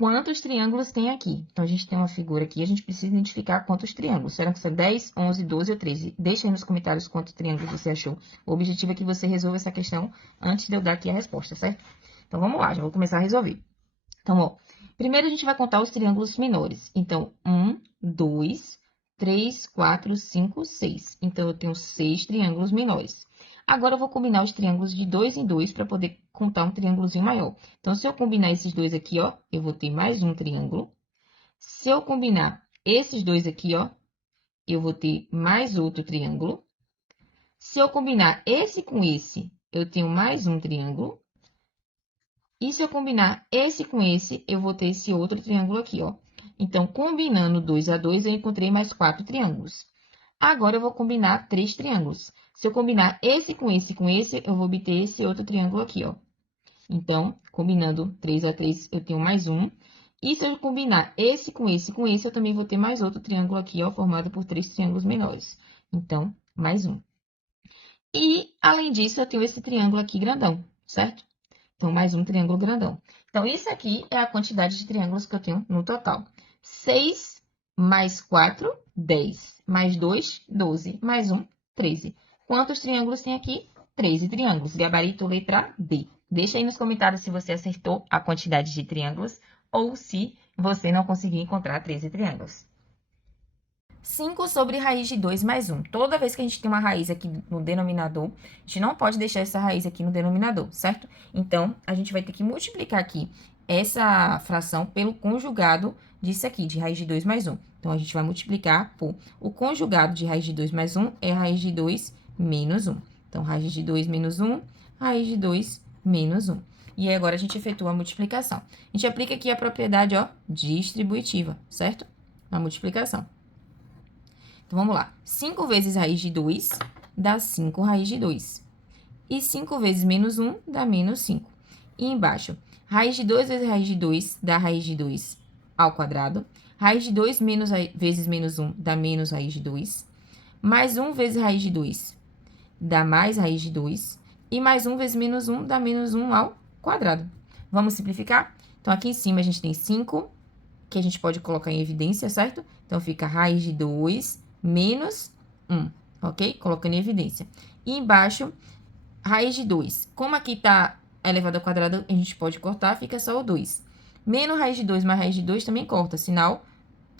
quantos triângulos tem aqui. Então, a gente tem uma figura aqui, a gente precisa identificar quantos triângulos. Será que são 10, 11, 12 ou 13? Deixa aí nos comentários quantos triângulos você achou. O objetivo é que você resolva essa questão antes de eu dar aqui a resposta, certo? Então, vamos lá, já vou começar a resolver. Então, ó, primeiro a gente vai contar os triângulos menores. Então, 1, 2, 3, 4, 5, 6. Então, eu tenho 6 triângulos menores. Agora, eu vou combinar os triângulos de 2 em 2 para poder contar um triângulozinho maior. Então, se eu combinar esses dois aqui, ó, eu vou ter mais um triângulo. Se eu combinar esses dois aqui, ó, eu vou ter mais outro triângulo. Se eu combinar esse com esse, eu tenho mais um triângulo. E se eu combinar esse com esse, eu vou ter esse outro triângulo aqui, ó. Então, combinando 2 a 2, eu encontrei mais 4 triângulos. Agora, eu vou combinar 3 triângulos. Se eu combinar esse com esse com esse, eu vou obter esse outro triângulo aqui, ó. Então, combinando 3 a 3, eu tenho mais um. E se eu combinar esse com esse com esse, eu também vou ter mais outro triângulo aqui, ó, formado por 3 triângulos menores. Então, mais um. E, além disso, eu tenho esse triângulo aqui grandão, certo? Então, mais um triângulo grandão. Então, isso aqui é a quantidade de triângulos que eu tenho no total. 6 mais 4, 10. Mais 2, 12. Mais 1, 13. Quantos triângulos tem aqui? 13 triângulos. Gabarito letra D. Deixa aí nos comentários se você acertou a quantidade de triângulos ou se você não conseguiu encontrar 13 triângulos. 5 sobre raiz de 2 mais 1. Toda vez que a gente tem uma raiz aqui no denominador, a gente não pode deixar essa raiz aqui no denominador, certo? Então, a gente vai ter que multiplicar aqui essa fração pelo conjugado disso aqui, de raiz de 2 mais 1. Então, a gente vai multiplicar por... O conjugado de raiz de 2 mais 1 é raiz de 2 menos 1. Então, raiz de 2 menos 1, raiz de 2 menos 1. E aí, agora, a gente efetua a multiplicação. A gente aplica aqui a propriedade, ó, distributiva, certo? Na multiplicação. Então, vamos lá. 5 vezes raiz de 2 dá 5 raiz de 2. E 5 vezes menos 1 dá menos 5. E embaixo, raiz de 2 vezes raiz de 2 dá raiz de 2 ao quadrado. Raiz de 2 vezes menos 1 dá menos raiz de 2. Mais 1 vezes raiz de 2 dá mais raiz de 2. E mais 1 vezes menos 1 dá menos 1 ao quadrado. Vamos simplificar? Então, aqui em cima a gente tem 5, que a gente pode colocar em evidência, certo? Então, fica raiz de 2 menos 1, ok? Colocando em evidência. E embaixo, raiz de 2. Como aqui tá elevado ao quadrado, a gente pode cortar, fica só o 2. Menos raiz de 2 mais raiz de 2 também corta, sinal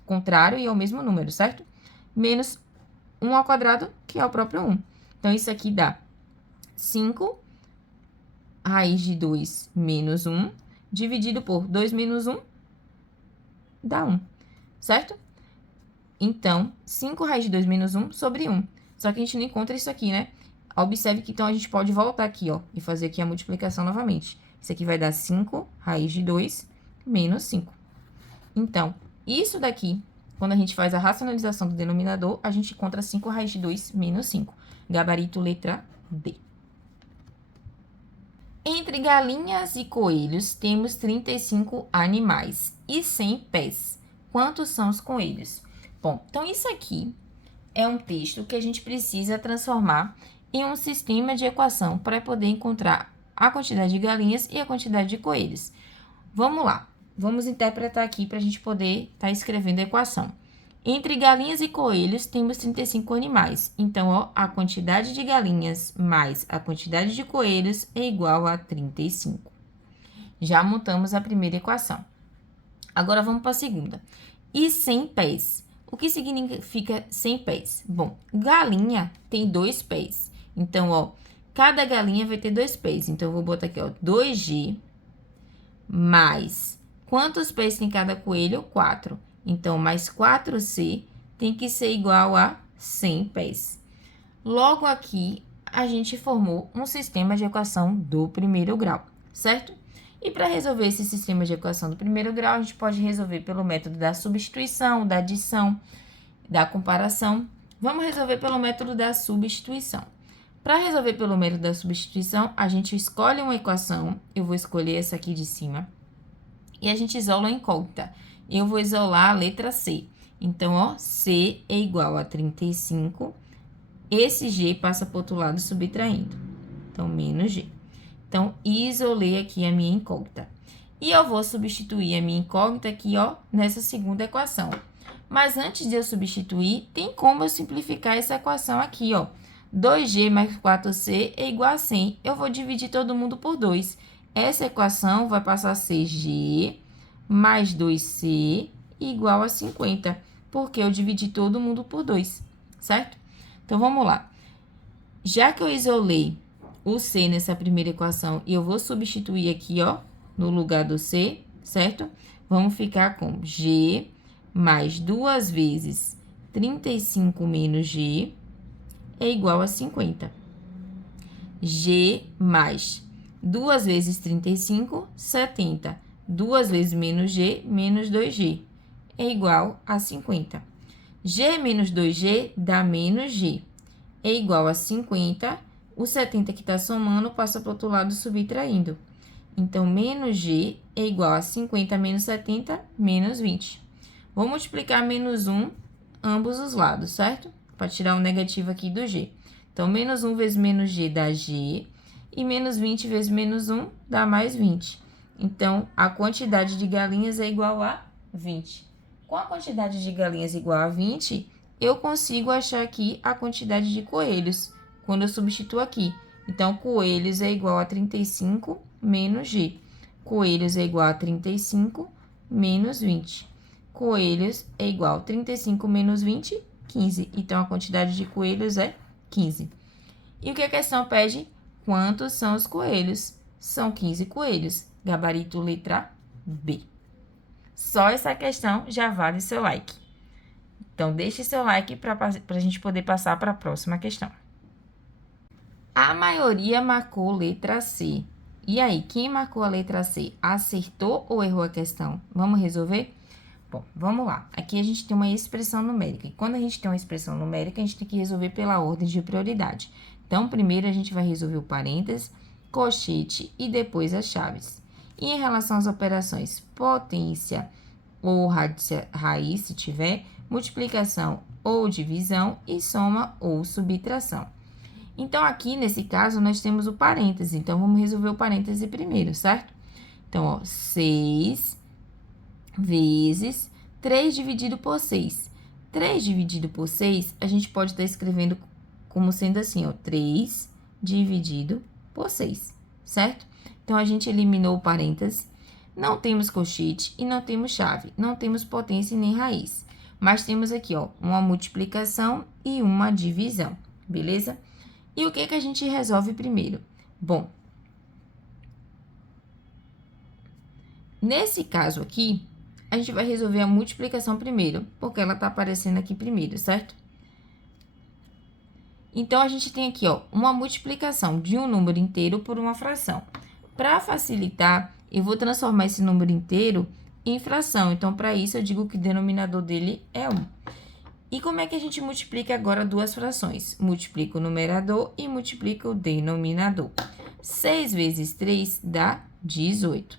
contrário e é o mesmo número, certo? Menos 1 ao quadrado, que é o próprio 1. Então, isso aqui dá 5 raiz de 2 menos 1, dividido por 2 menos 1, dá 1, certo? Então, 5 raiz de 2 menos 1 sobre 1. Só que a gente não encontra isso aqui, né? Observe que, então, a gente pode voltar aqui, ó, e fazer aqui a multiplicação novamente. Isso aqui vai dar 5 raiz de 2 menos 5. Então, isso daqui, quando a gente faz a racionalização do denominador, a gente encontra 5 raiz de 2 menos 5. Gabarito letra D. Entre galinhas e coelhos, temos 35 animais e 100 pés. Quantos são os coelhos? Bom, então isso aqui é um texto que a gente precisa transformar em um sistema de equação para poder encontrar a quantidade de galinhas e a quantidade de coelhos. Vamos lá, vamos interpretar aqui para a gente poder estar escrevendo a equação. Entre galinhas e coelhos, temos 35 animais. Então, ó, a quantidade de galinhas mais a quantidade de coelhos é igual a 35. Já montamos a primeira equação. Agora, vamos para a segunda. E 100 pés. O que significa 100 pés? Bom, galinha tem 2 pés. Então, ó, cada galinha vai ter 2 pés. Então, eu vou botar aqui, ó, 2G mais... Quantos pés tem cada coelho? 4. Então, mais 4C tem que ser igual a 100 pés. Logo aqui, a gente formou um sistema de equação do primeiro grau, certo? E para resolver esse sistema de equação do primeiro grau, a gente pode resolver pelo método da substituição, da adição, da comparação. Vamos resolver pelo método da substituição. Para resolver pelo método da substituição, a gente escolhe uma equação. Eu vou escolher essa aqui de cima. E a gente isola a incógnita. Eu vou isolar a letra C. Então, ó, C é igual a 35. Esse G passa para o outro lado subtraindo. Então, menos G. Então, isolei aqui a minha incógnita. E eu vou substituir a minha incógnita aqui, ó, nessa segunda equação. Mas antes de eu substituir, tem como eu simplificar essa equação aqui, ó. 2g mais 4c é igual a 100. Eu vou dividir todo mundo por 2. Essa equação vai passar a ser g mais 2c igual a 50, porque eu dividi todo mundo por 2, certo? Então, vamos lá. Já que eu isolei o c nessa primeira equação e eu vou substituir aqui, ó, no lugar do c, certo? Vamos ficar com g mais 2 vezes 35 menos g é igual a 50. G mais 2 vezes 35, 70. 2 vezes menos g, menos 2g, é igual a 50. G menos 2g dá menos g, é igual a 50. O 70 que está somando passa para o outro lado subtraindo. Então, menos g é igual a 50 menos 70, menos 20. Vou multiplicar menos 1 ambos os lados, certo? Para tirar o negativo aqui do g. Então, menos 1 vezes menos g dá g, e menos 20 vezes menos 1 dá mais 20. Então, a quantidade de galinhas é igual a 20. Com a quantidade de galinhas igual a 20, eu consigo achar aqui a quantidade de coelhos, quando eu substituo aqui. Então, coelhos é igual a 35 menos g. Coelhos é igual a 35 menos 20. Coelhos é igual a 35 menos 20, 15. Então, a quantidade de coelhos é 15. E o que a questão pede? Quantos são os coelhos? São 15 coelhos. Gabarito letra B. Só essa questão já vale seu like. Então, deixe seu like para a gente poder passar para a próxima questão. A maioria marcou letra C. E aí, quem marcou a letra C? Acertou ou errou a questão? Vamos resolver? Bom, vamos lá. Aqui a gente tem uma expressão numérica. E quando a gente tem uma expressão numérica, a gente tem que resolver pela ordem de prioridade. Então, primeiro a gente vai resolver o parênteses, colchete e depois as chaves. E em relação às operações potência ou raiz, se tiver, multiplicação ou divisão e soma ou subtração. Então, aqui nesse caso, nós temos o parêntese. Então, vamos resolver o parêntese primeiro, certo? Então, ó, 6 vezes 3 dividido por 6. 3 dividido por 6, a gente pode estar escrevendo como sendo assim, ó, 3 dividido por 6, certo? Então, a gente eliminou o parênteses, não temos colchete e não temos chave, não temos potência nem raiz. Mas temos aqui, ó, uma multiplicação e uma divisão, beleza? E o que que a gente resolve primeiro? Bom, nesse caso aqui, a gente vai resolver a multiplicação primeiro, porque ela tá aparecendo aqui primeiro, certo? Então, a gente tem aqui, ó, uma multiplicação de um número inteiro por uma fração. Para facilitar, eu vou transformar esse número inteiro em fração. Então, para isso, eu digo que o denominador dele é 1. E como é que a gente multiplica agora duas frações? Multiplica o numerador e multiplica o denominador. 6 vezes 3 dá 18.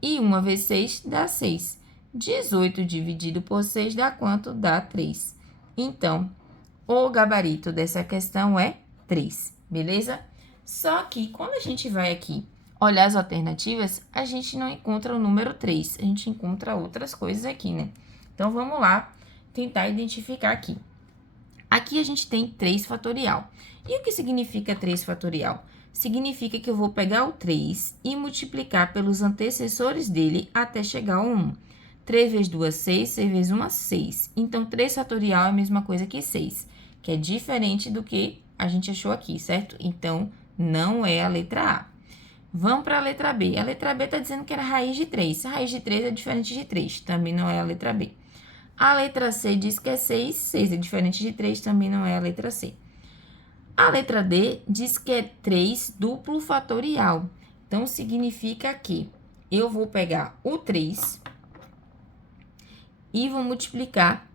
E 1 vezes 6 dá 6. 18 dividido por 6 dá quanto? Dá 3. Então, o gabarito dessa questão é 3, beleza? Só que quando a gente vai aqui olhar as alternativas, a gente não encontra o número 3, a gente encontra outras coisas aqui, né? Então, vamos lá tentar identificar aqui. Aqui a gente tem 3 fatorial. E o que significa 3 fatorial? Significa que eu vou pegar o 3 e multiplicar pelos antecessores dele até chegar ao 1. 3 vezes 2, 6, 6 vezes 1, 6. Então, 3 fatorial é a mesma coisa que 6, que é diferente do que a gente achou aqui, certo? Então, não é a letra A. Vamos para a letra B. A letra B está dizendo que era raiz de 3. A raiz de 3 é diferente de 3, também não é a letra B. A letra C diz que é 6, 6 é diferente de 3, também não é a letra C. A letra D diz que é 3 duplo fatorial. Então, significa que eu vou pegar o 3 e vou multiplicar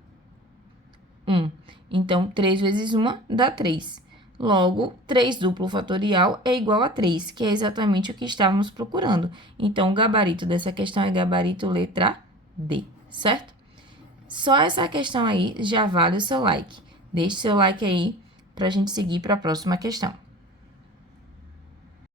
1. Então, 3 vezes 1 dá 3. Logo, 3 duplo fatorial é igual a 3, que é exatamente o que estávamos procurando. Então, o gabarito dessa questão é gabarito letra D, certo? Só essa questão aí já vale o seu like. Deixe seu like aí para a gente seguir para a próxima questão.